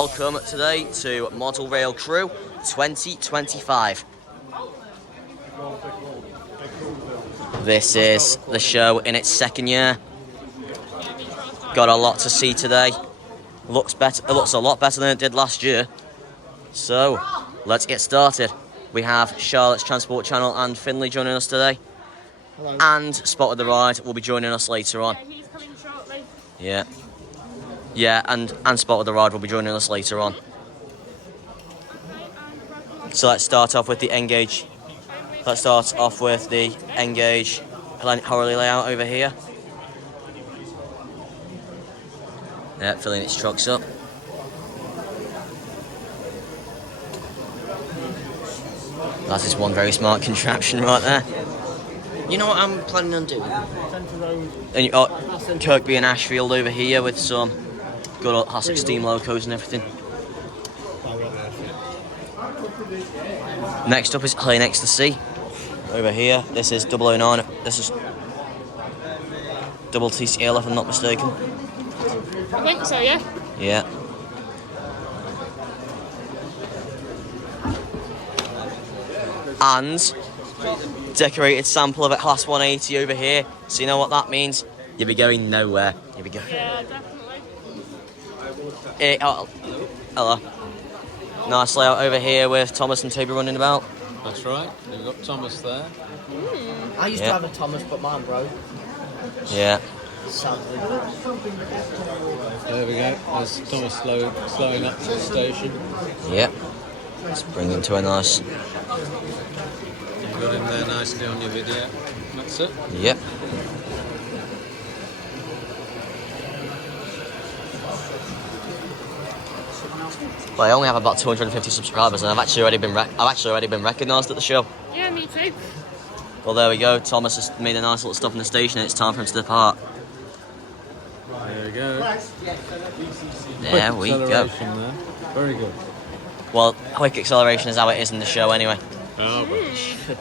Welcome today to Model Rail Crewe 2025. This is the show in its second year. Got a lot to see today. Looks better. It looks a lot better than it did last year. So let's get started. We have Charlotte's Transport Channel and Finley joining us today. Hello. And Spot of the Ride will be joining us later on. Yeah, he's coming shortly. Yeah, and Spot of the Ride will be joining us later on. So let's start off with the Engage. Let's start off with the Engage Horley layout over here. Yeah, filling its trucks up. That is one very smart contraption right there. You know what I'm planning on doing? And you got Kirkby and Ashfield over here with some good old classic steam locos and everything. Next up is Plain Ecstasy. Over here, this is 009. This is double TCL if I'm not mistaken. I think so, yeah. Yeah. And decorated sample of a Class 180 over here. So you know what that means? You'll be going nowhere. You'll be going. Yeah, definitely. Hello. Nice layout over here with Thomas and Toby running about. That's right. We've got Thomas there. I used to have a Thomas, but mine broke. Yeah. Sadly. There we go. There's Thomas slowing up to the station. Yep. Let's bring him to a nice. You got him there nicely on your video. That's it. Yep. Well, I only have about 250 subscribers, and I've actually already been recognised at the show. Yeah, me too. Well, there we go. Thomas has made a nice little stop in the station, and it's time for him to depart. There we go. There we go. Acceleration there. Very good. Well, quick acceleration is how it is in the show anyway. Oh, but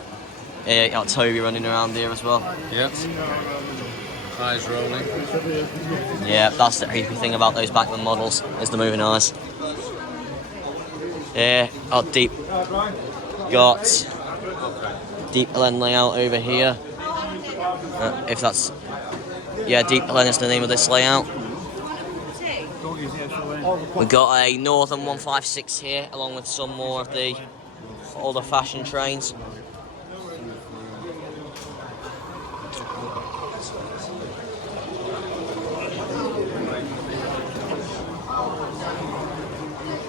Yeah, you got Toby running around here as well. yep. Eyes rolling. Yeah, that's the creepy thing about those Bachmann models, is the moving eyes. Yeah, got deep Helen layout over here. If that's... Yeah, Deep Helen is the name of this layout. We've got a Northern 156 here, along with some more of the older fashion trains.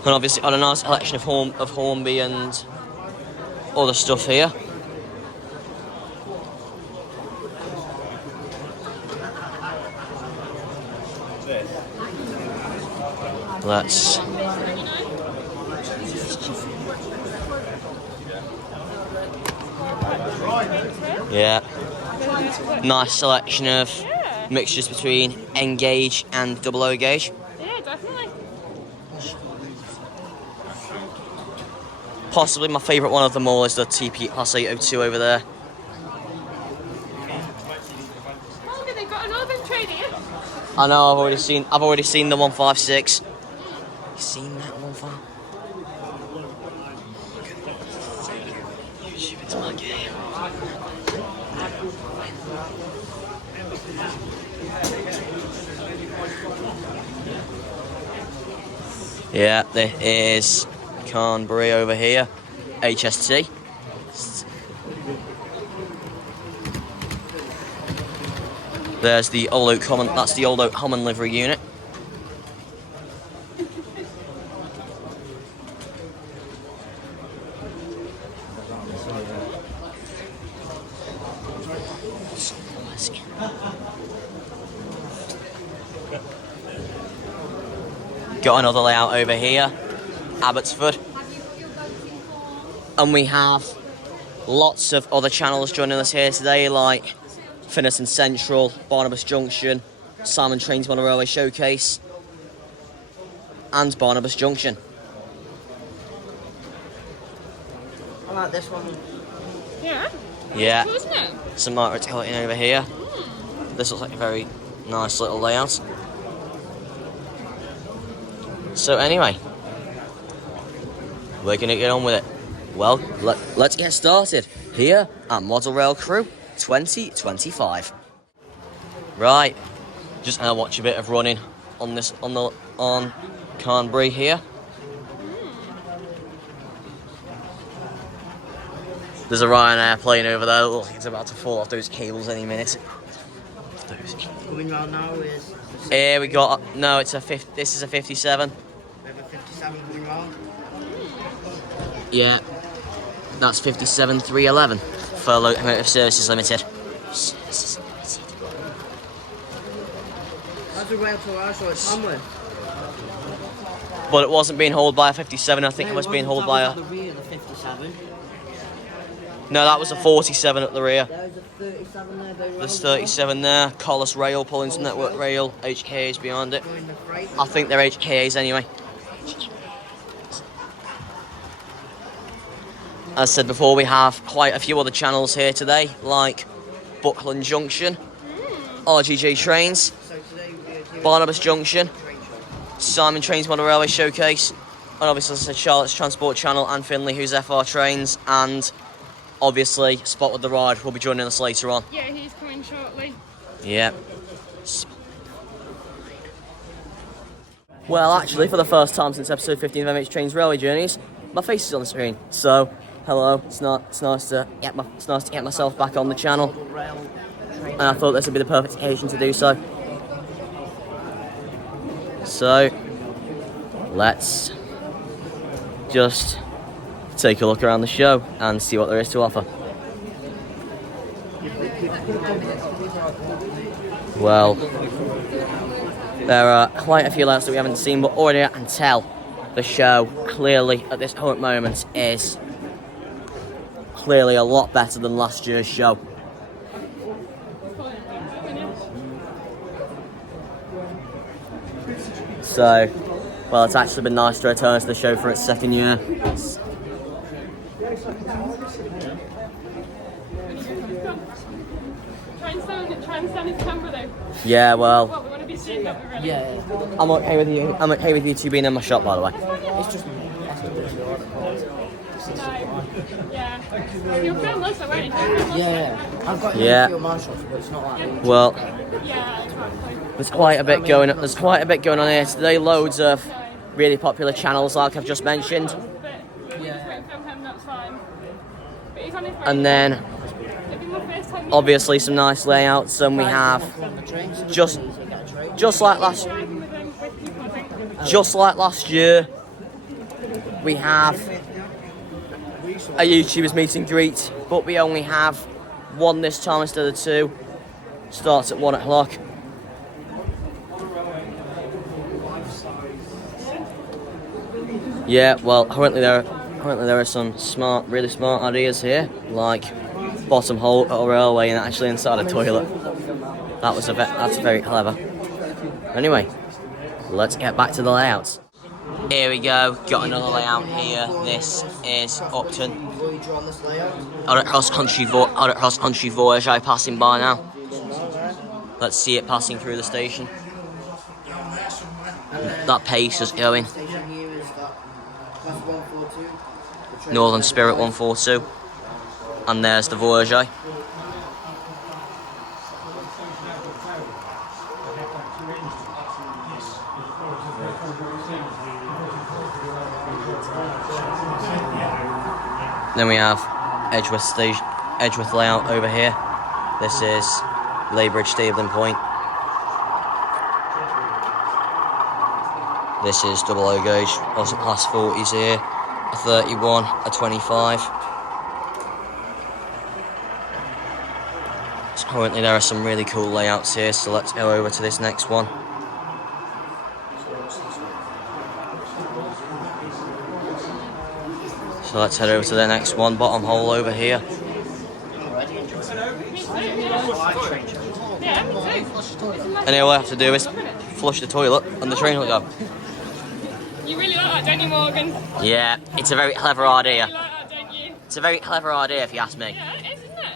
And obviously got a nice collection of Hornby and other stuff here. Let's... Yeah. Nice selection of mixtures between Engage and 00 gauge. Yeah, definitely. Possibly my favourite one of them all is the TP Class 802 over there. Oh, they've got an Northern train here. I know, I've already seen the 156. You seen that 156? It's my game. Yeah, there is Canberra over here, HST. There's the Old Oak Common. That's the Old Oak Common livery unit. Got another layout over here, Abbotsford. And we have lots of other channels joining us here today, like Finnerton Central, Barnabas Junction, Simon Trains Model Railway Showcase, and Barnabas Junction. I like this one. Yeah. Yeah, Cool, isn't it? some Margaret Hilton over here. This looks like a very nice little layout. So anyway, we're going to get on with it. Well, let's get started here at Model Rail Crewe 2025. Right, just gonna watch a bit of running on Carnbury here. There's a Ryanair plane over there. Looks like it's about to fall off those cables any minute. Coming round now is. Here we got. No, it's a 50. This is a 57. We have a 57 coming round. Yeah, that's 57,311 for Locomotive Services Limited. How's the rail to our show at Tamworth? But it wasn't being hauled by a 57. I think it was being hauled by a. The rear, the 57. No, that was a 47 at the rear. There's a 37 there. There's 37 there. Collis Rail, Pullings Network Rail, HKAs behind it. I think they're HKAs anyway. As I said before, we have quite a few other channels here today, like Buckland Junction, RGJ Trains, Barnabas Junction, Simon Trains Model Railway Showcase, and obviously, as I said, Charlotte's Transport Channel and Finley, who's FR Trains, and obviously, Spot with the Ride will be joining us later on. Yeah, he's coming shortly. Yeah. Well, actually, for the first time since episode 15 of MH Trains Railway Journeys, my face is on the screen. So, hello. It's nice to get myself back on the channel, and I thought this would be the perfect occasion to do so. So, let's just take a look around the show and see what there is to offer. Well, there are quite a few layouts that we haven't seen, but already I can tell the show clearly at this current moment is clearly a lot better than last year's show. So, well, it's actually been nice to return to the show for its second year. Try and stand his camera though. Yeah, well, Well, we want to be seen, not be ready. Yeah. I'm okay with you. I'm okay with you two being in my shop, by the way. It's just. Yeah. You'll film us, won't you? Yeah. I've got Yeah. a few marshals, but it's not like. Well, Yeah, exactly. there's quite a bit going on. There's quite a bit going on here today. Loads of really popular channels, like I've just mentioned, But yeah. Just wait for him, that's fine. But he's on his way. and then It'll be my first time obviously some nice layouts, and we have just like last driving with him, with people, I think. just like last year. We have a YouTubers meet and greet, but we only have one this time instead of two. Starts at 1 o'clock. Yeah, well, currently there are some really smart ideas here, like bottom hole at a railway and actually inside a toilet. That's very clever. Anyway, let's get back to the layouts. Here we go, got another layout here. This is Upton. Out at cross country voyage passing by now. Let's see it passing through the station. That pace is going. Northern Spirit 142. And there's the Voyage. Then we have Edgeworth layout over here. This is Laybridge Stabling Point. This is double O gauge, also class 40s here. A 31, a 25. So currently there are some really cool layouts here, so let's go over to this next one. So let's head over to the next one, bottom hole over here. Yeah, me too. And all I have to do is flush the toilet and the train will go. You really like that, don't you, Morgan? Yeah, it's a very clever idea. You like that, don't you? It's a very clever idea if you ask me. Yeah, it is, isn't it?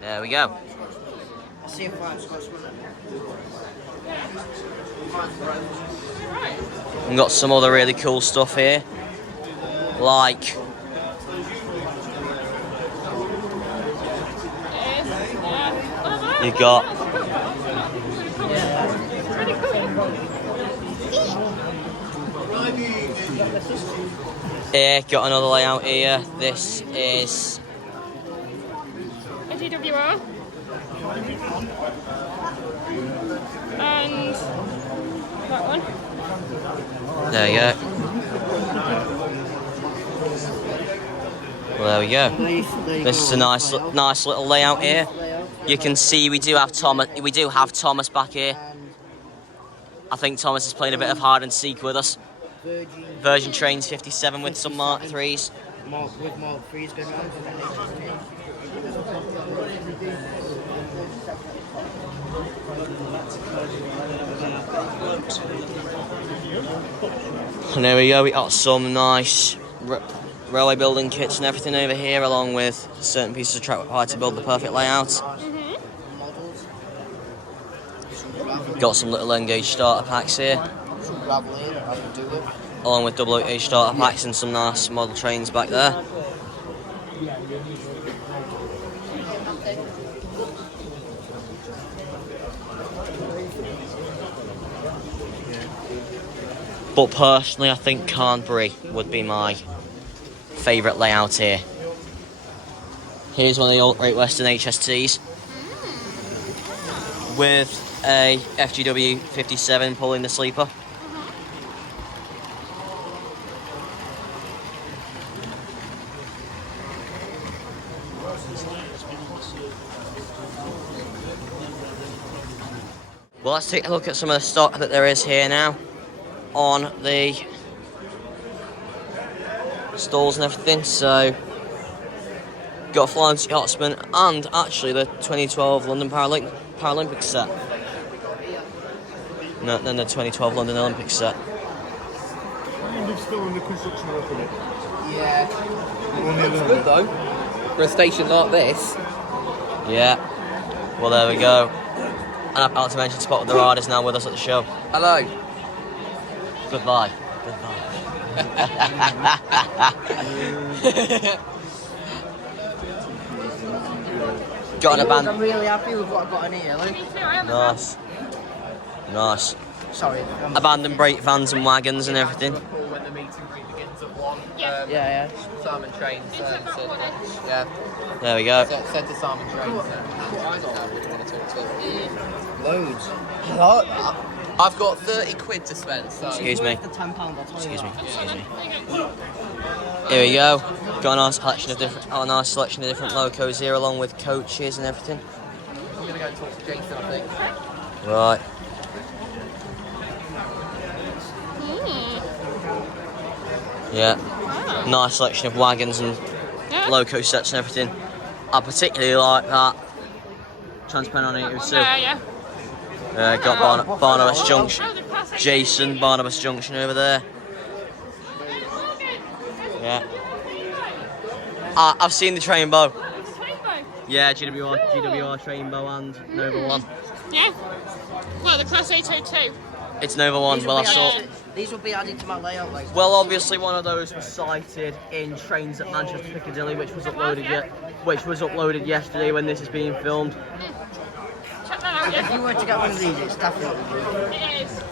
There we go. See if I've got some. Right. We've got some other really cool stuff here. like. It is. Yeah. Oh, wow. You got It's really cool. here, got another layout here. This is A GWR. And that one. there you go. Well, there we go. This is a nice little layout here. You can see we do have Thomas back here. I think Thomas is playing a bit of hide and seek with us. Virgin Trains 57 with some Mark 3s. With Mark 3s going on. And there we go, we got some nice railway building kits and everything over here, along with certain pieces of track required to build the perfect layout. Got some little N-gauge starter packs here, along with double gauge starter packs and some nice model trains back there. But personally, I think Carnbury would be my favourite layout here. Here's one of the old Great Western HSTs with a FGW 57 pulling the sleeper. Well, let's take a look at some of the stock that there is here now on the stalls and everything. So, got a Flying Scotsman and actually the 2012 London Paralympics set. No, then the 2012 London Olympics set. It's still under construction work on it. Yeah. It's good though, for a station like this. Yeah. Well, there we go. And I've got to mention Spot with the Ride is now with us at the show. Hello. Goodbye. Got an I'm abandoned. really happy with what I got in here, Me Luke. too, I am. Nice. Sorry. Abandoned brake vans and wagons and everything. When the meet and greet begins at 1. Yeah. Yeah. Simon Trains. It's about one inch. Yeah. There we go. Said to Simon Trains. What I got, I really want to talk to. Loads. I've got 30 quid to spend, so. Excuse me. The £10, I'll tell you Excuse me. that. Excuse me. There you go. Here we go. Got a nice selection of different locos here, along with coaches and everything. I'm gonna go and talk to Jason, I think. Right. Yeah. Wow. Nice selection of wagons and Yeah. loco sets and everything. I particularly like that transparent on it. So, Yeah. got Barnabas Junction. Oh, the classic. Jason, Barnabas Junction over there. Yeah. I've seen the Trainbow. It's Trainbow. Yeah, GWR Trainbow and Nova 1. Yeah. Well, the Class 802. It's Nova 1. Well, I saw. These will be added to my layout later. Well, obviously one of those was cited in Trains at Manchester Piccadilly, which was uploaded yesterday when this is being filmed. Check that out, If yeah. you were to get one of these, it's definitely good. It is.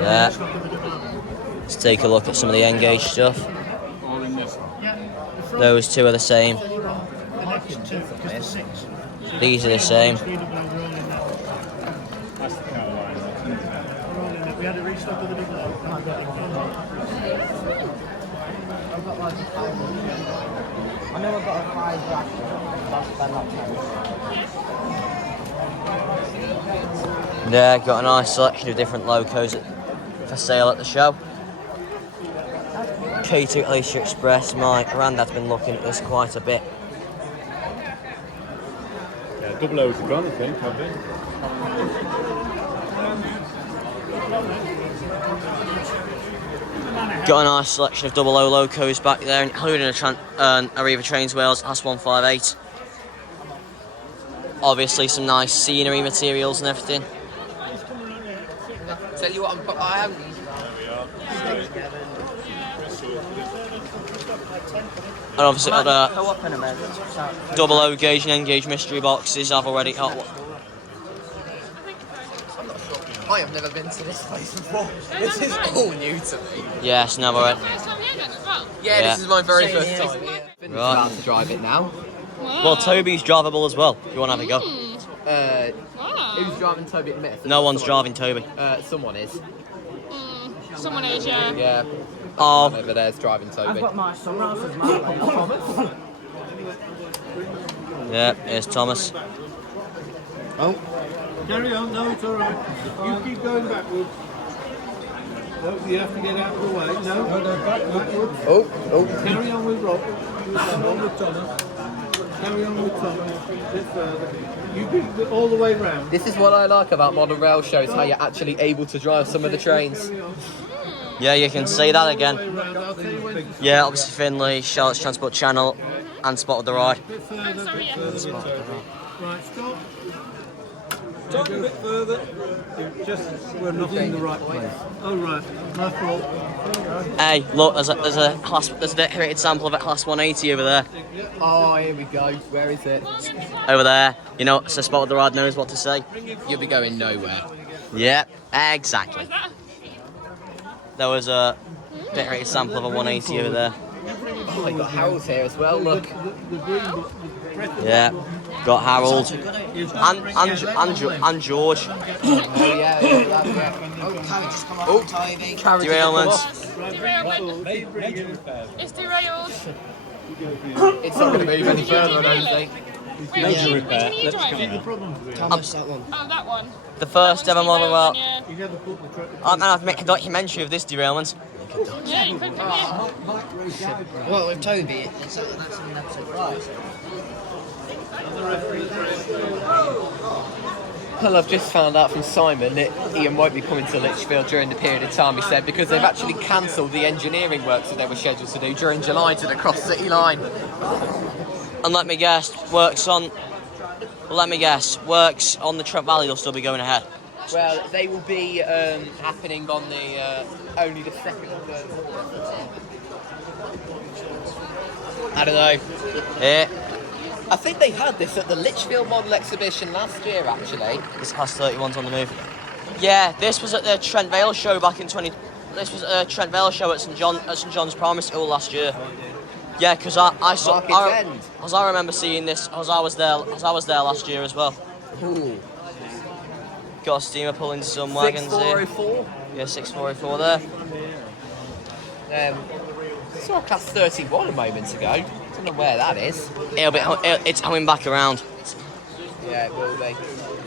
Yeah. Let's take a look at some of the N-gauge stuff. Those two are the same. These are the same. We had a restock of the big load. I know I've got a 5 rack. Yeah, got a nice selection of different locos for sale at the show. K2 Glacier Express, my granddad's been looking at this quite a bit. Yeah, double O's are gone, I think, have they? Got a nice selection of double O locos back there, including a Arriva Trains Wales S158. Obviously some nice scenery materials and everything. Tell you what, I am. And obviously other Go up in a minute. double O gauge and N gauge mystery boxes. I've already. I have never been to this place before. This is all new to me. Yes, never right. First time here then as well. Yeah, Yeah. this is my very Same first here. time. Been Right. about to drive it now. Wow. Well, Toby's drivable as well. If you want to have a go. Wow. Who's driving Toby at the minute? No one's driving Toby. Someone is. Someone is, yeah. Yeah. Oh, Over there's driving I've Toby. got my sunrises, man. Thomas. yeah. Here's Thomas. Carry on, no, it's alright. You keep going backwards. No, you have to get out of the way. No, backwards. Oh. Carry on with Rob. Carry on with Thomas. Carry on with Thomas. A bit further. You be all the way round. This is what I like about modern rail shows, how you're actually able to drive some of the trains. Carry on. Yeah, you can see that All the way again. round. I'll tell you when. Yeah, obviously Finley, Charlotte's Transport Channel, and Spot of the Ride. A bit further, Oh, sorry, bit yeah. further. Right, stop. Talk a bit further. We're not in the right place. Oh right, my fault. Hey, look, there's a decorated sample of a Class 180 over there. Oh, here we go. Where is it? Over there. You know, so Spot of the Ride knows what to say. You'll be going nowhere. Yeah, exactly. What's that? There was a decorated sample of a 180 over there. Oh, you got Harold's here as well, look. Yeah, got Harold and George. Oh, yeah. Oh, Toby, just come up, Toby. Derailments. Derailment. It's derailed. It's not going to move any further, I don't think. Which one are you driving? Thomas, that one. Oh, that one. The first ever model rail. Yeah, And I've made a documentary of this derailment. yeah, you could come here. Well, with Toby, that's an episode, right? Well, I've just found out from Simon that Ian won't be coming to Lichfield during the period of time, he said, because they've actually cancelled the engineering works that they were scheduled to do during July to the cross city line. And let me guess, works on the Trent Valley. They'll still be going ahead. Well, they will be happening on the only the second and third. I don't know. Yeah, I think they had this at the Lichfield Model Exhibition last year, actually. this Class 31's on the move. Yeah, this was at the Trent Vale show back in 20. This was at the Trent Vale show at St John's Primary School last year. Yeah, because I remember seeing this as I was there last year as well. Ooh. Got a steamer pulling some wagons here. 6404. Yeah, 6404 there. Saw Class 31 a moment ago. Don't know where that is. It's coming back around. Yeah, it will be.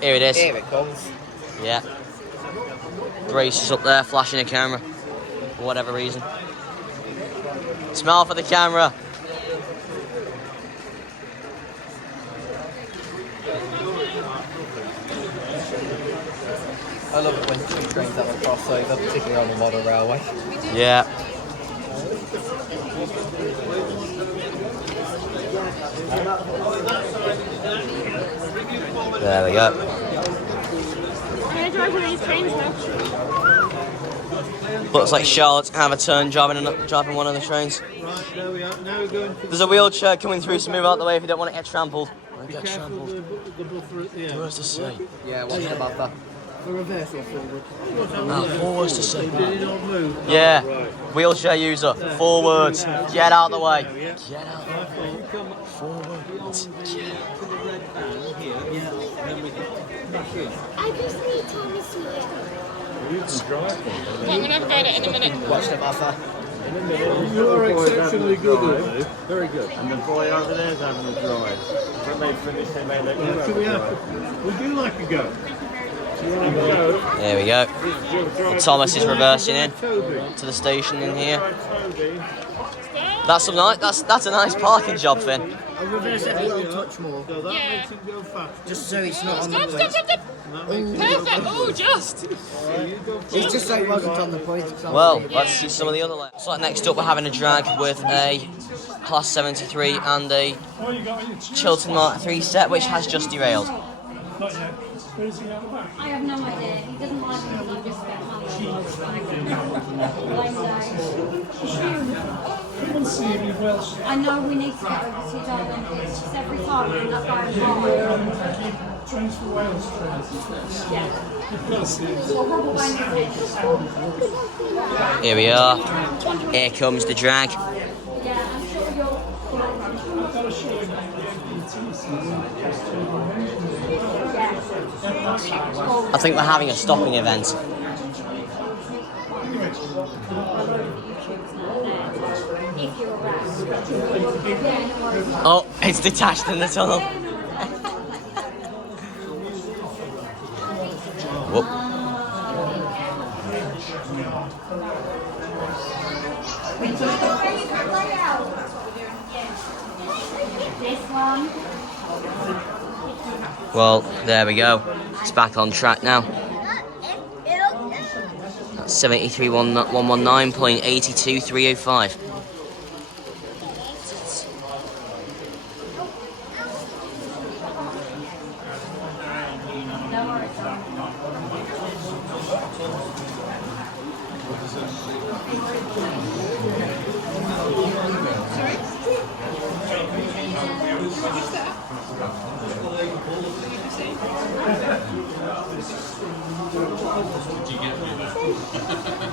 Here it is. Here it comes. Yeah. Grace up there flashing a camera for whatever reason. Smile for the camera. I love it when two trains have a crossover, particularly on the model railway. Yeah. There we go. I'm going to drive one of these trains now. Looks like Charlotte's gonna have a turn driving one of the trains. Right, there we are. Now we're going to There's a wheelchair coming through, so move out the way if you don't want to get trampled. be careful the buffer. Yeah. What does this say? Yeah, what's about that? For reverse or forward? Forwards to say. Did it not move? Yeah. Right. Wheelchair user. Forwards. Get out the way. Yeah. Get out. My fault. Forwards. To the red band here. Yeah. Then we can back in. I just need Thomas here. You can drive. I'm going to navigate it in a minute. Watch them, Arthur. You are exceptionally good at it. Very good. And the boy over there is having a drive. When they finish, they may let you Yeah, have so a we drive. would you like to go? You want to go? There we go. Well, Thomas is reversing in Toby. to the station in here. Toby. That's a nice parking job, Finn. I'll reverse it a little touch more, So that Yeah. makes it go faster. just so it's not on the Stop, point. stop, stop, stop. That makes it Perfect. Oh, just. It's just so it wasn't on the point. Well, let's see some of the other laps. So next up, we're having a drag with a Class 73 and a Chiltern Mark 3 set, which has just derailed. I have no idea. He doesn't like me, he just I know we need to get over to Darwin. It's just every time we're not going home. Trains for Wales Yeah. Well, Robert Wayne is Here we are. Here comes the drag. Yeah, I'm sure you'll. I think we're having a stopping event. If you're around. Oh, it's detached in the tunnel. Whoop. This one. Well, there we go. It's back on track now. That's 73,119.82305.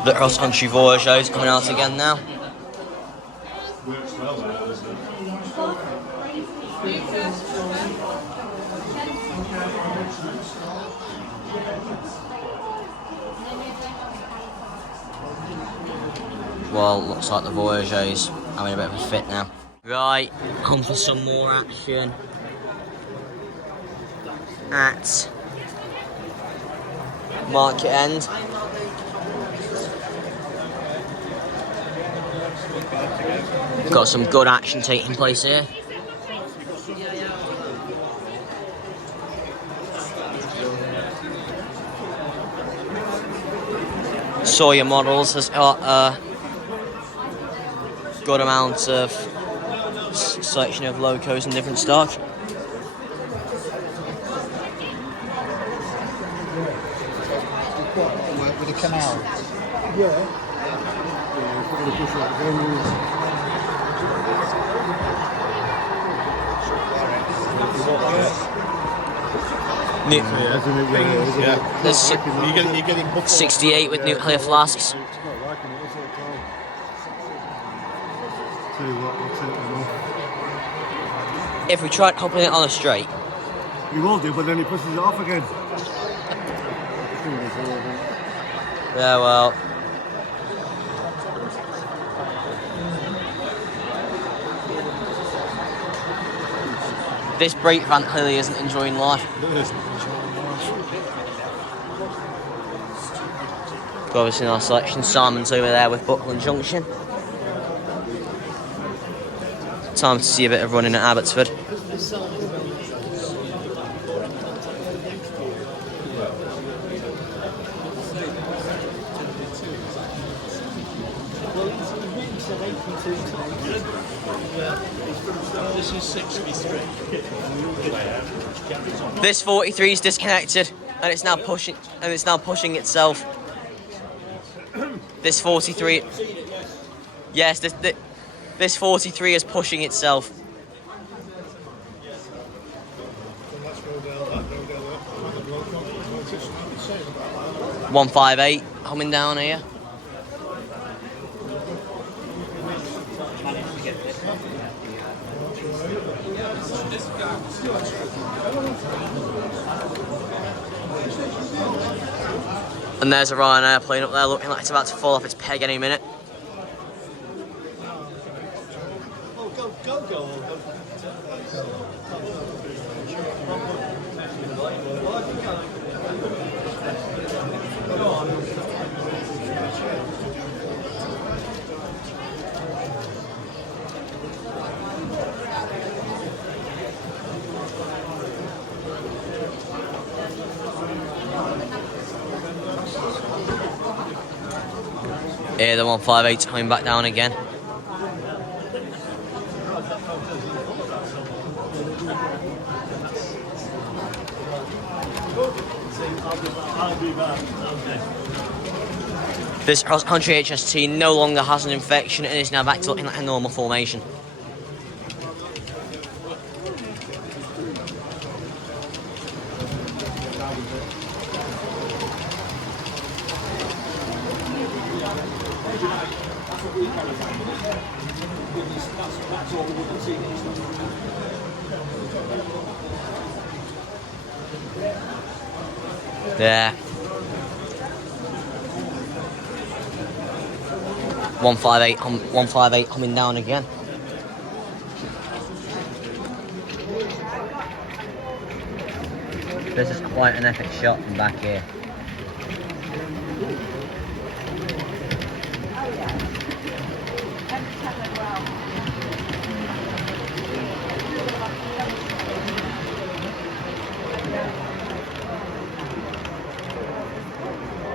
The cross country voyage coming out again now. Well, looks like the Voyager's having a bit of a fit now. Right, on for some more action at Market End. Got some good action taking place here. Sawyer Models has got a good amount of selection of locos and different stock. With the canal. There's 68 with nuclear flasks. If we tried hopping it on a straight, He will do, but then he pushes it off again. yeah, well. This brake van clearly isn't enjoying life. Got obviously in our selection, Simon's over there with Buckland Junction. Time to see a bit of running at Abbotsford. This is 63. This 43 is disconnected and it's now pushing itself. This 43, yes, this 43 is pushing itself. 158 coming down here. And there's a Ryan airplane up there looking like it's about to fall off its peg any minute. Here the 158's coming back down again. This cross-country HST no longer has an infection and is now back to looking like a normal formation. Yeah. 158 coming down again. This is quite an epic shot from back here.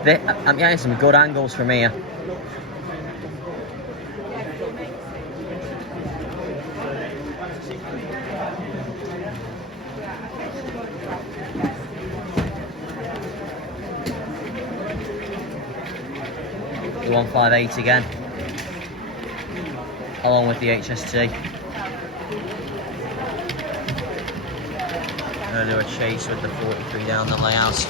I'm getting some good angles from here. The 158 again, along with the HST. I'm going to do a chase with the 43 down the layout.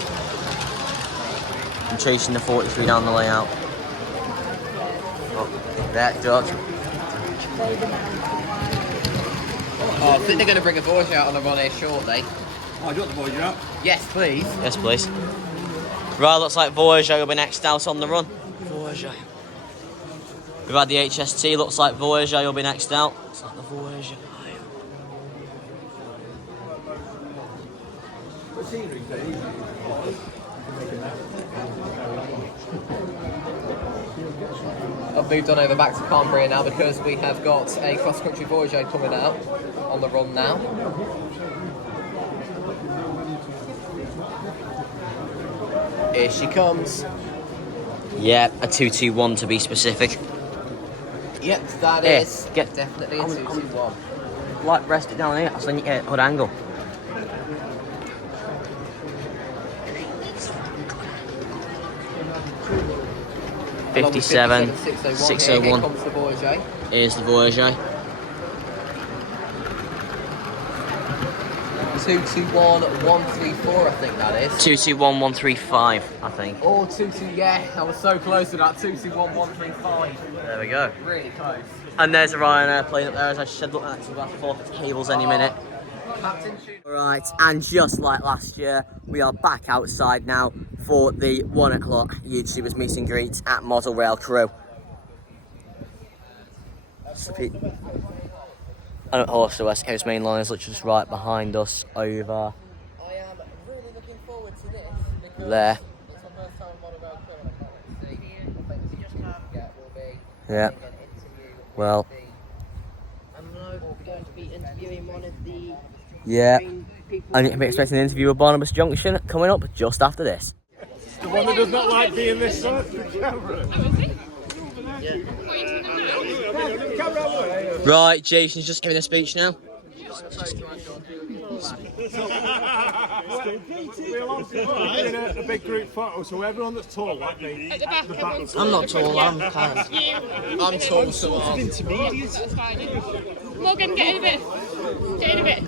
I'm chasing the 43 down the layout. Oh, that duck. Oh, I think they're going to bring a Voyager out on the run here shortly. Oh, do you want the Voyager out? Yes, please. Yes, please. Right, looks like Voyager will be next out on the run. Voyager. We've had the HST, looks like Voyager will be next out. Looks like the Voyager. I've moved on over back to Cambria now because we have got a cross-country Voyager coming out on the run now. Here she comes. Yeah, a 221 to be specific. Yep, that Here, is get- definitely a 221. Like, rest it down here, so then you get a good angle. Along with 57, 601. 601. Here comes the Voyager. Here's the Voyager. 221134, I think that is. 221135, I think. Or 22, yeah, I was so close to that. 221135. There we go. Really close. And there's a Ryanair plane up there, as I said, looking like about 4 cables any minute. Captain Shoot. Right, and just like last year, we are back outside now for the 1 o'clock YouTubers meet and greet at Model Rail Crewe. And also West Coast Main Line is literally just right behind us over I am really looking forward to this because there. it's my first time on Model Rail Crew and I can't wait to see what things you just get will be Yeah. doing an interview with Well. We're going to be interviewing one of the Yeah. main people. And you can be expecting an interview with Barnabas Junction coming up just after this. The one that does not like being this side of the camera. Right, Jason's just giving a speech now. We're in a big group photo, so everyone that's tall like me. At the back, everyone's I'm not tall, I'm kind of. I'm tall, so That's fine. Morgan, get in a bit. Get in a bit.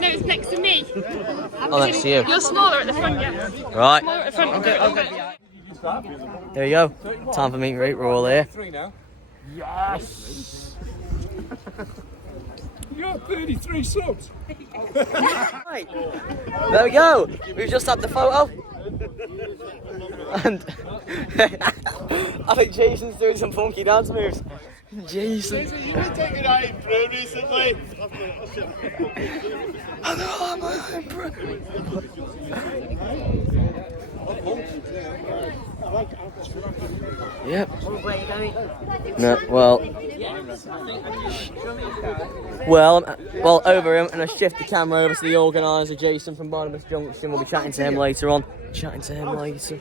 No, it's next to me. Oh, next to you. You're smaller at the front, yeah. Right, Smaller at the front. Okay. there you go. Time for meet and greet, we're all here. 3 now. Yes! You got 33 subs. Right. There we go. We've just had the photo. And I think Jason's doing some funky dance moves. Jason. You've been taking out in Crewe recently. Yep. No, well, over him, and I shift the camera over to the organiser, Jason from Barnabas Junction. We'll be chatting to him later on. Chatting to him later.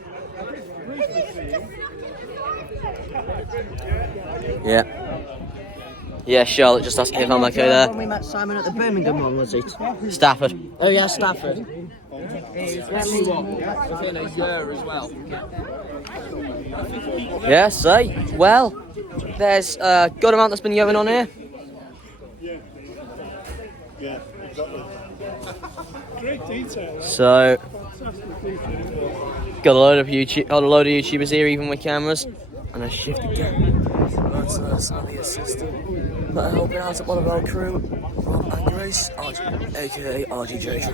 Yeah. Yeah, Charlotte just asking if I'm okay there. When we met Simon at the Birmingham one, was it? Stafford. Oh yeah, Stafford. within a year as well. Yeah, see? Well, there's a good amount that's been going on here. Yeah, exactly. Great detail. So, got a load of YouTubers here, even with cameras. And I shift again. That's the assistant. But helping out at one of our crew, Rob and Grace, aka RGJ.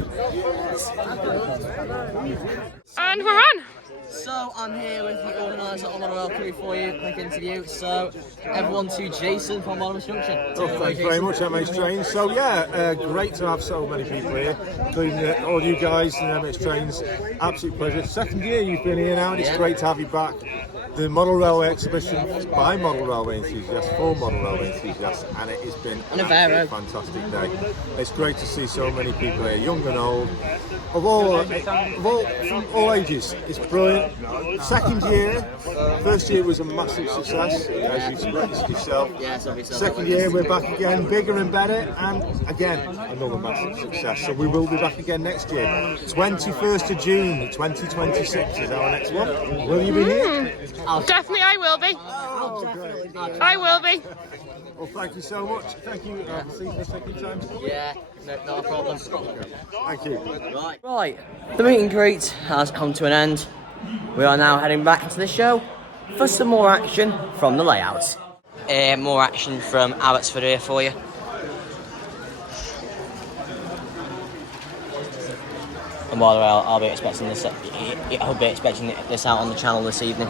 And we're on. So I'm here with the organiser of one of our crew for you, quick interview. So everyone to Jason from Bottom Junction. Oh, thank you very much, MH Trains. So yeah, great to have so many people here, including all you guys in MH Trains. Absolute pleasure. Second year you've been here now, and it's great to have you back. The Model Railway exhibition by Model Railway enthusiasts, for Model Railway enthusiasts, and it has been a fantastic day. It's great to see so many people here, young and old, from all ages. It's brilliant. Second year, first year was a massive success, as you witnessed yourself. Second year, we're back again, bigger and better, and again, another massive success. So we will be back again next year. 21st of June, 2026 is our next one. Will you be here? Definitely I will be. Oh, great. I will be. Well, thank you so much. Thank you. See you for a second time. Yeah, no problem. Thank you. Right, the meet and greet has come to an end. We are now heading back into the show for some more action from the layouts. More action from Abbotsford here for you. And by the way, I'll be expecting this. I'll be expecting this out on the channel this evening.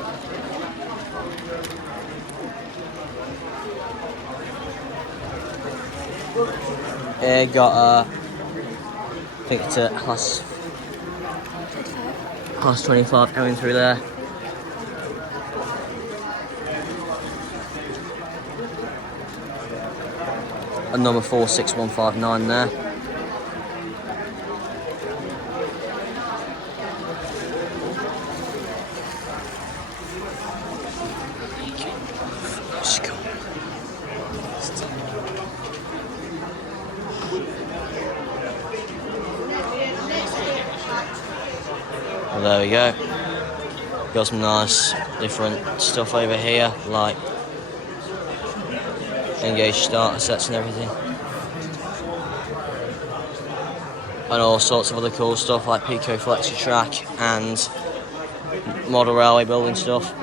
Got I think it's a class 25 going through there. A number 46159 there. Well, there we go. Got some nice different stuff over here, like engaged starter sets and everything. And all sorts of other cool stuff like Pico Flexi Track and model railway building stuff.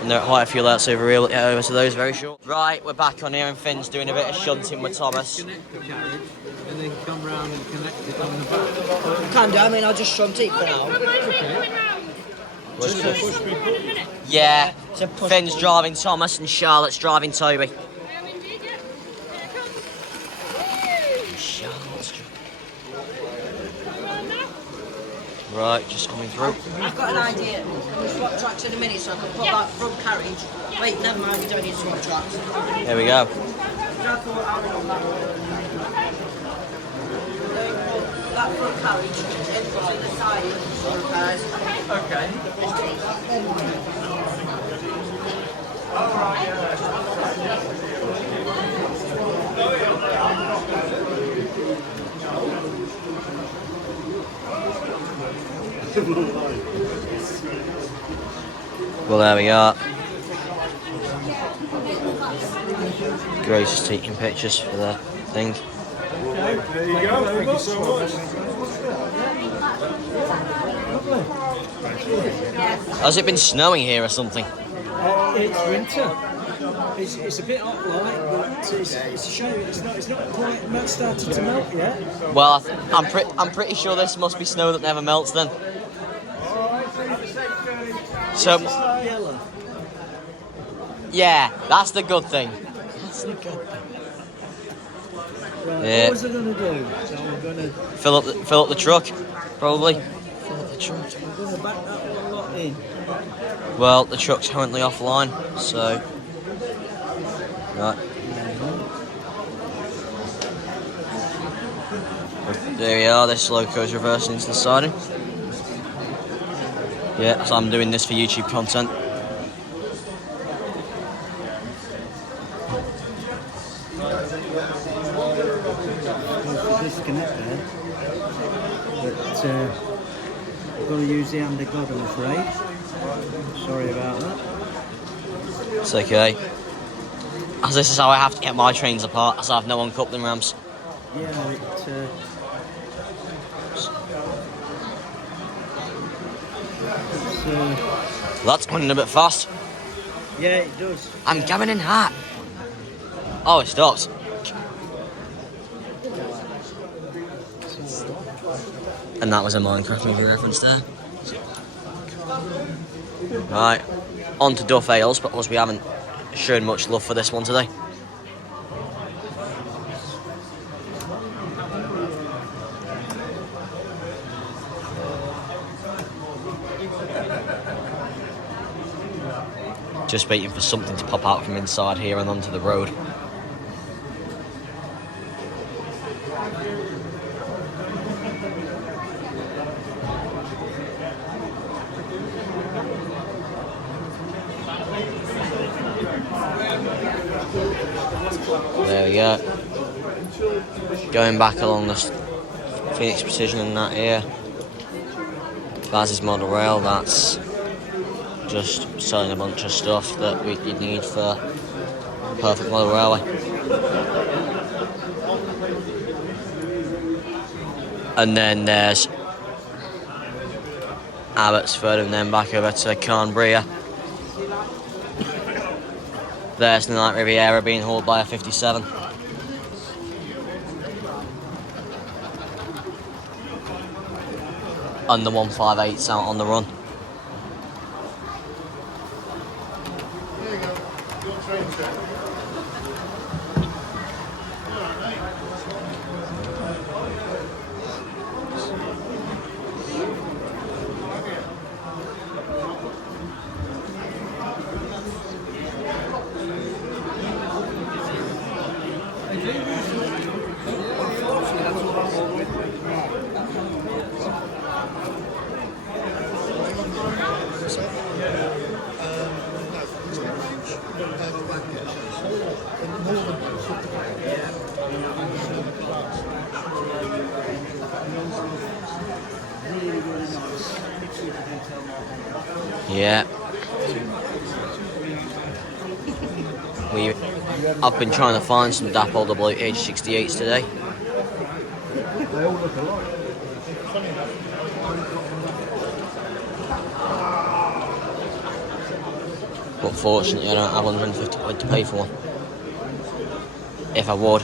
And there are quite a few layouts over here, we'll get over to those very short. Right, we're back on here and Finn's doing a bit of shunting with Thomas. Connect the carriage and then come round and connect it on the back. Can do, I mean, I'll just shunt it for now. Yeah, Finn's driving Thomas and Charlotte's driving Toby. Right, just coming through. I've got an idea. We'll swap tracks in a minute so I can put that front carriage. Wait, never mind, we don't need to swap tracks. There we go. That front carriage in the side repairs. Well, there we are. Grace is taking pictures for the thing. There you go. Thank you so much. Has it been snowing here or something? It's winter. It's a bit hot, like, but it's a shame. It's not quite started to melt yet. Well, I'm pretty sure this must be snow that never melts then. So, yeah, that's the good thing. That's the good thing. Right, Yeah. what was I going to do? So I'm going to Fill up the truck, probably. Fill up the truck. back that one lot in. Well, the truck's currently offline, so right. There we are. This loco's reversing into the siding. Yeah, so I'm doing this for YouTube content. Disconnect there, but I've got to use the hand of God, I'm afraid. Sorry about that. It's okay. As this is how I have to get my trains apart, as I have no uncoupling ramps. Yeah, That's going a bit fast. yeah, it does. I'm going in hot. Oh, it stopped. And that was a Minecraft movie reference there. Right, on to Duff Ales, because we haven't shown much love for this one today. Just waiting for something to pop out from inside here and onto the road. There we go. Going back along this Phoenix Precision and that here. Baz's model rail, that's just selling a bunch of stuff that you'd need for a perfect model railway. And then there's Abbotsford and then back over to Cornbria. There's the Night Riviera being hauled by a 57. And the 158's out on the run. Yeah. I've been trying to find some Dapol WH68s today. They all look alike. But fortunately I don't have 150 quid to pay for one. If I would,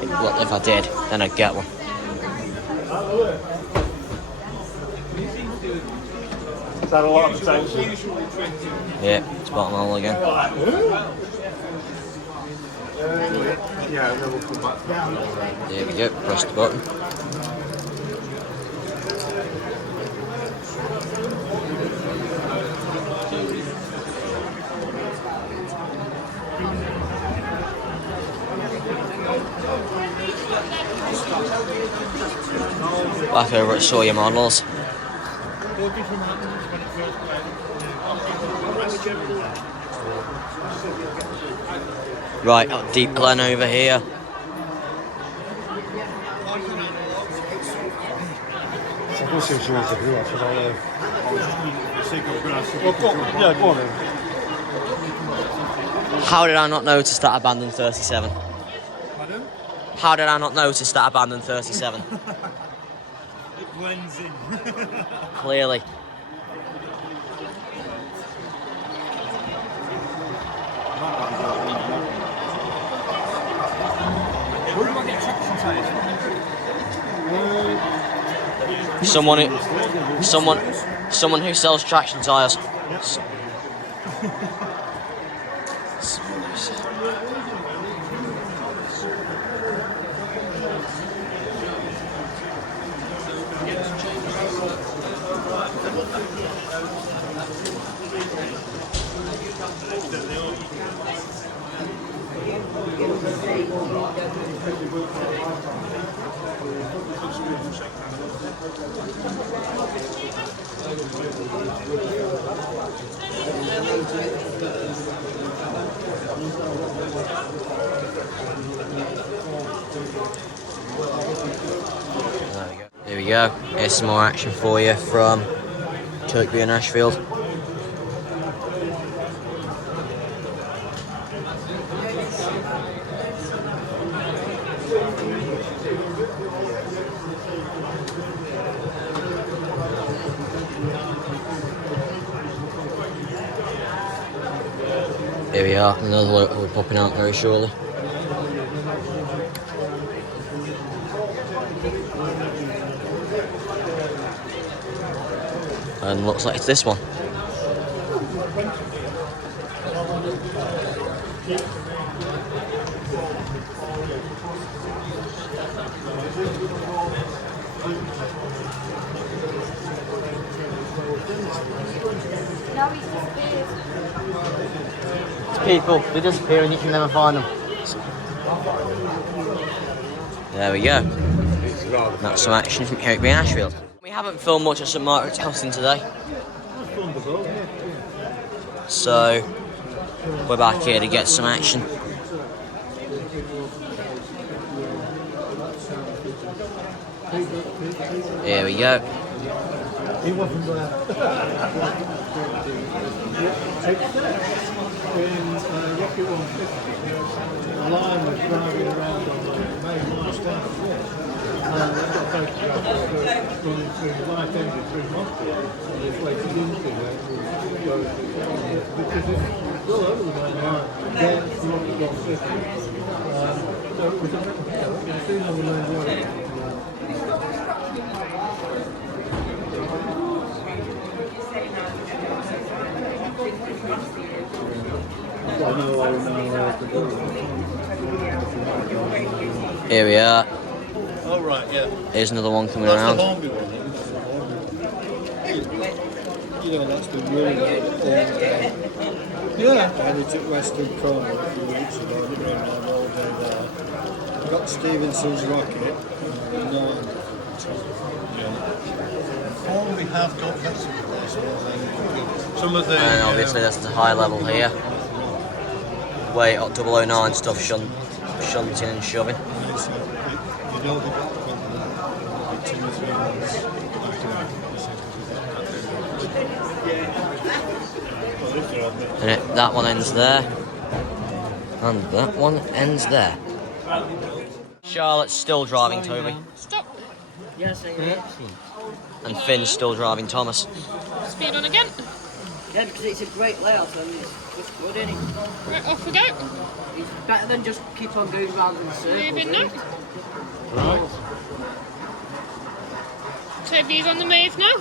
if I did, then I'd get one. Is that a lot of potential? Yeah, it's bottom hole again. Yeah, and then we'll come back down. There we go, press the button. Back over at Sawyer Models. Right, up Deep Glen over here. Yeah, go on then. How did I not notice that abandoned 37? Pardon? How did I not notice that abandoned 37? It blends in. Clearly. Where do I get traction tyres from? Someone who sells traction tyres. There we go. Here's some more action for you from Kirkby and Ashfield. Here we are, another local popping out very shortly. And looks like it's this one. Now he's disappeared. People, they disappear and you can never find them. There we go. That's some action from Kirkby and Ashfield. We haven't filmed much at St Margaret's Hosting today, so we're back here to get some action. Here we go. He wasn't there. In Rocket 150, a lion was driving around on the main milestone. And I got a photograph of it running through the light engine through Moscow and it's waiting into it. Because it's all over the main line. Then it's Rocket 150. So it was a thing I learned well. Here we are. Oh right, yeah. Here's another one coming That's around. the Hornby one. You know, that's been really yeah. And it's at Western Corner a few weeks ago. I didn't really know all day there. I got Stevenson's Rocket. Hornby have got some of the. And obviously that's the high level here. Weight at 009 stuff, shunting and shoving. You know they've got 2 or 3 months. And that one ends there. And that one ends there. Charlotte's still driving Toby. Stop. Yes, I am. And Finn's still driving Thomas. Speed on again. Yeah, because it's a great layout and it's just good, isn't it? Right, off we go. It's better than just keep on going round in circles. Moving now. Right. Toby's on the move now.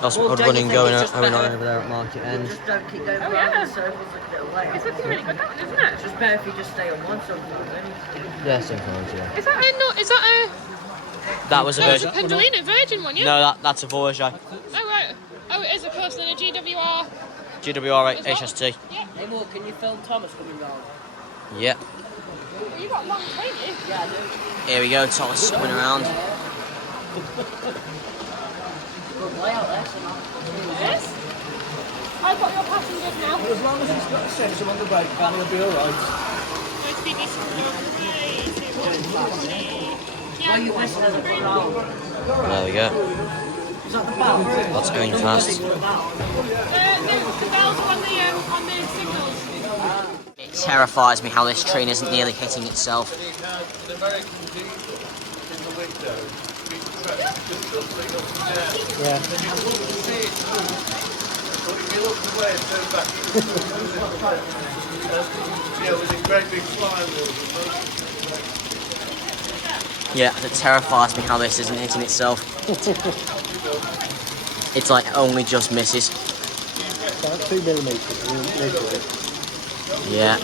That's Well, good don't you running think going it's just on better? over there at Market End. Just don't keep going Oh, round yeah. in circles like a little layout. It's looking really good, that one, isn't it? It's just better if you just stay on one sometimes, isn't it? Yeah, sometimes, yeah. Is that a not? Is that That was a a? That was a version. Pendolino Virgin one, yeah. No, that's a Voyager. Oh right. Oh, it is of course then a GWR. GWR As well? HST. Yeah. Hey, Mo, can you film Thomas coming round? Yep. You got long, don't you? Yeah, I do. Here we go, Thomas coming around. Good layout there, so now. Yes. I've got your passengers now. As long as it's got a sensor on the brake pan, it'll be alright. Nice speed is Why are you whistling at the round? There we go. Is that the bell? That's going fast. no, the bells are on the signals. It terrifies me how this train isn't nearly hitting itself. Yeah, it terrifies me how this isn't hitting itself. It's like only just misses. About 2 millimetres. Yeah.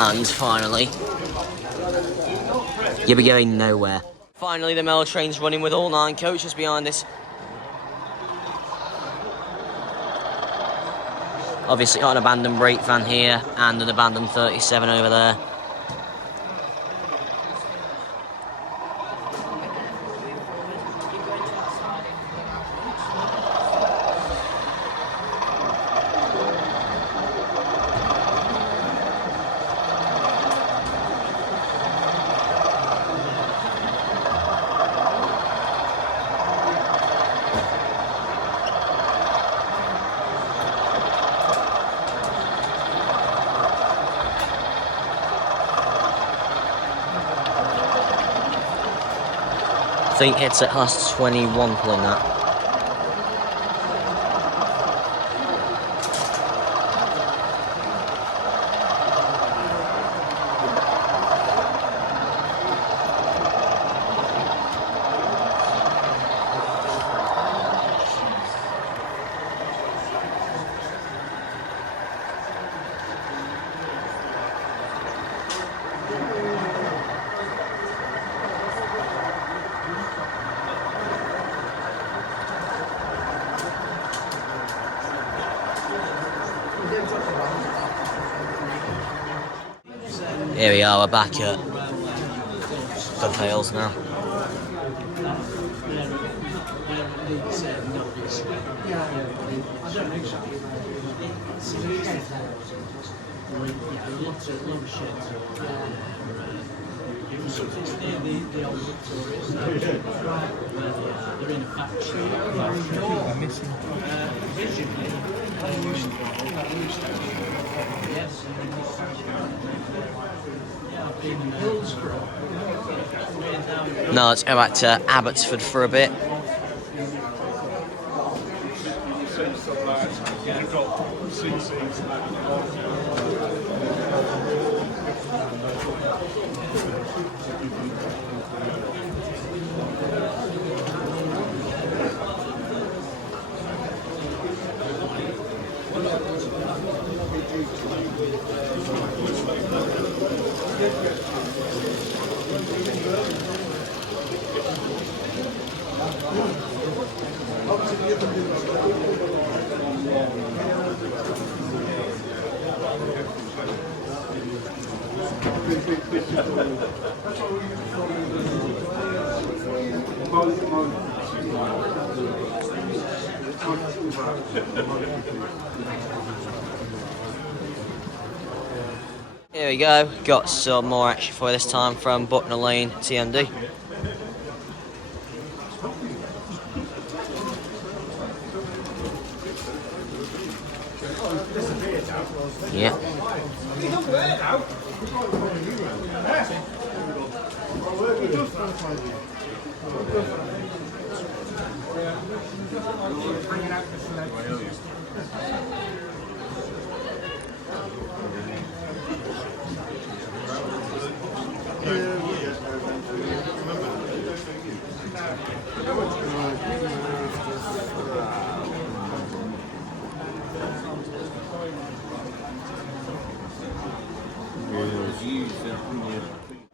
And finally, you'll be going nowhere. Finally, the mail train's running with all 9 coaches behind us. Obviously got an abandoned brake van here and an abandoned 37 over there. think it's at class 21 pulling that. Here we are, we're back at Dunhales now. Now let's go back to Abbotsford for a bit. Here we go, got some more action for you this time from Buckner Lane TMD. Yeah.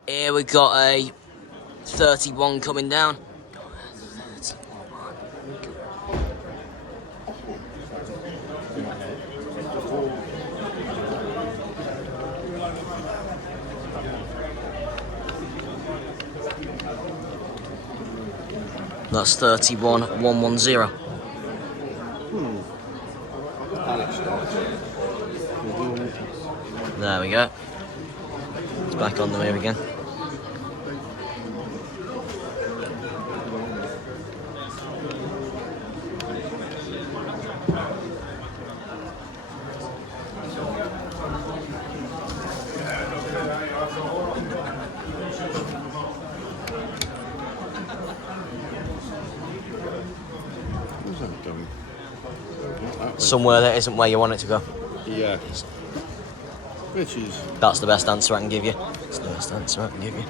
Here we got a 31 coming down. That's 31,110. There we go. It's back on the move again. Somewhere that isn't where you want it to go. Yeah. Which is? That's the best answer I can give you. That's the best answer I can give you.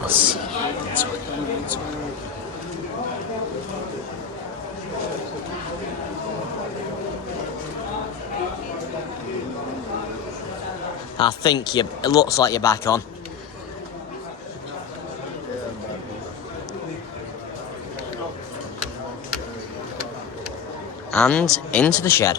Let's see. This one. I think it looks like you're back on. And into the shed.